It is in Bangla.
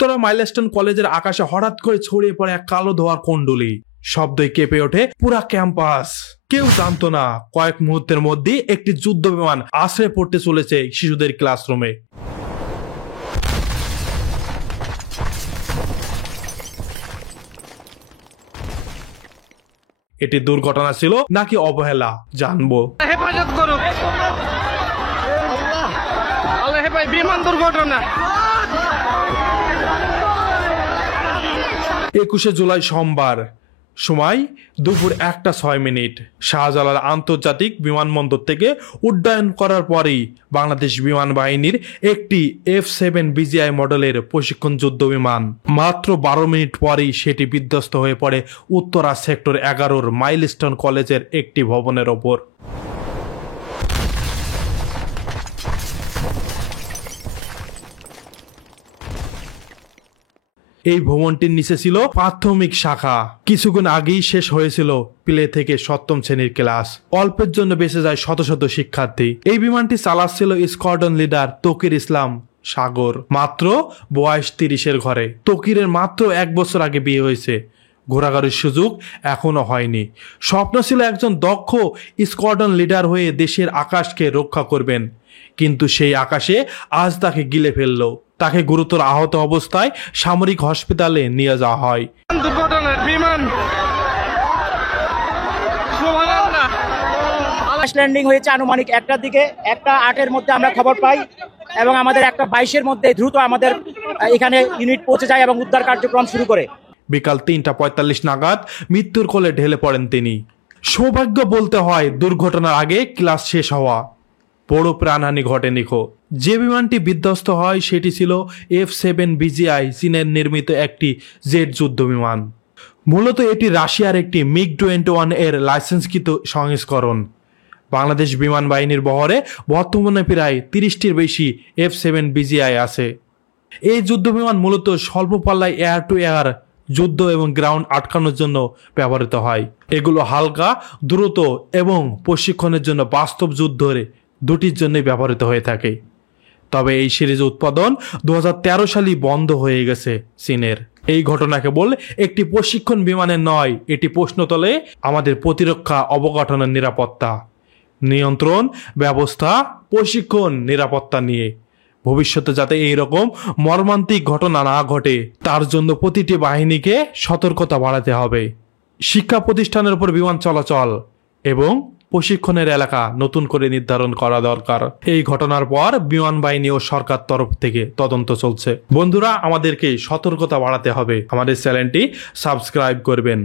উত্তরা মাইলস্টোন কলেজের আকাশে হঠাৎ করে ছড়িয়ে পড়ে এক কালো ধোঁয়ার কুণ্ডলী। শব্দে কেঁপে ওঠে পুরা ক্যাম্পাস। কেউ জানতো না কয়েক মুহূর্তের মধ্যে একটি যুদ্ধ বিমান আশ্রয় পড়তে চলেছে শিশুদের ক্লাসরুমে। এটি দুর্ঘটনা ছিল নাকি অবহেলা, জানবো। হেফাজত করুন আল্লাহ, বিমান দুর্ঘটনা। 21শে জুলাই সোমবার, সময় দুপুর 1:06। শাহজালাল আন্তর্জাতিক বিমানবন্দর থেকে উড্ডয়ন করার পরেই বাংলাদেশ বিমান বাহিনীর একটি F-7 BGI মডেলের প্রশিক্ষণ যুদ্ধ বিমান মাত্র 12 মিনিট পরেই সেটি বিধ্বস্ত হয়ে পড়ে উত্তরা সেক্টর 11-র মাইলস্টোন কলেজের একটি ভবনের ওপর। এই ভবনটির নিচে ছিল প্রাথমিক শাখা। কিছুক্ষণ আগেই শেষ হয়েছিল প্লে থেকে 7ম শ্রেণীর ক্লাস। অল্পের জন্য বেঁচে যায় শত শত শিক্ষার্থী। এই বিমানটি চালাচ্ছিল স্কোয়াড্রন লিডার তকির ইসলাম সাগর। মাত্র বয়স 30-এর ঘরে। তকিরের মাত্র 1 বছর আগে বিয়ে হয়েছে। ঘোরাঘুরির সুযোগ এখনো হয়নি। স্বপ্ন ছিল একজন দক্ষ স্কোয়াড্রন লিডার হয়ে দেশের আকাশকে রক্ষা করবেন, কিন্তু সেই আকাশে আজ তাকে গিলে ফেললো। তাকে গুরুতর আহত অবস্থায় সামরিক হসপিটালে নিয়ে যাওয়া হয়। ল্যান্ডিং হয়েছে আনুমানিক 1টার দিকে। 1:08-এর মধ্যে আমরা খবর পাই এবং আমাদের 1:22-এর মধ্যে দ্রুত আমাদের এখানে ইউনিট পৌঁছে যায় এবং উদ্ধার কার্যক্রম শুরু করে। বিকাল 3:45 নাগাদ মৃত্যুর কোলে ঢেলে পড়েন তিনি। সৌভাগ্য বলতে হয় দুর্ঘটনার আগে ক্লাস শেষ হওয়া। বড় প্রাণহানি ঘটেনি। যে বিমানটি বিধ্বস্ত হয় সেটি ছিল F-7 BGI, চীনের নির্মিত একটি জেট যুদ্ধ বিমান। মূলত এটি রাশিয়ার একটি MiG-21 এর লাইসেন্সকৃত সংস্করণ। বাংলাদেশ বিমান বাহিনীর বহরে বর্তমানে প্রায় 30টির বেশি F-7 BGI আছে। এই যুদ্ধ বিমান মূলত স্বল্প পাল্লায় এয়ার টু এয়ার যুদ্ধ এবং গ্রাউন্ড আটকানোর জন্য ব্যবহৃত হয়। এগুলো হালকা, দ্রুত এবং প্রশিক্ষণের জন্য বাস্তব যুদ্ধে দুটির জন্যই ব্যবহৃত হয়ে থাকে। তবে এই সিরিজ উৎপাদন 2013 সালেই বন্ধ হয়ে গেছে চীনের। এই ঘটনা কেবল একটি প্রশিক্ষণ বিমানের নয়, এটি প্রশ্ন তোলে আমাদের প্রতিরক্ষা অবকাঠামোর নিরাপত্তা, নিয়ন্ত্রণ ব্যবস্থা, প্রশিক্ষণ, নিরাপত্তা নিয়ে। ভবিষ্যতে যাতে এইরকম মর্মান্তিক ঘটনা না ঘটে তার জন্য প্রতিটি বাহিনীকে সতর্কতা বাড়াতে হবে। শিক্ষা প্রতিষ্ঠানের উপর বিমান চলাচল এবং প্রশিক্ষণের এলাকা নতুন করে নির্ধারণ করা দরকার। এই ঘটনার পর বিমান বাহিনী ও সরকার তরফ থেকে তদন্ত চলছে। বন্ধুরা, আমাদেরকে সতর্কতা বাড়াতে হবে। আমাদের চ্যানেলটি সাবস্ক্রাইব করবেন।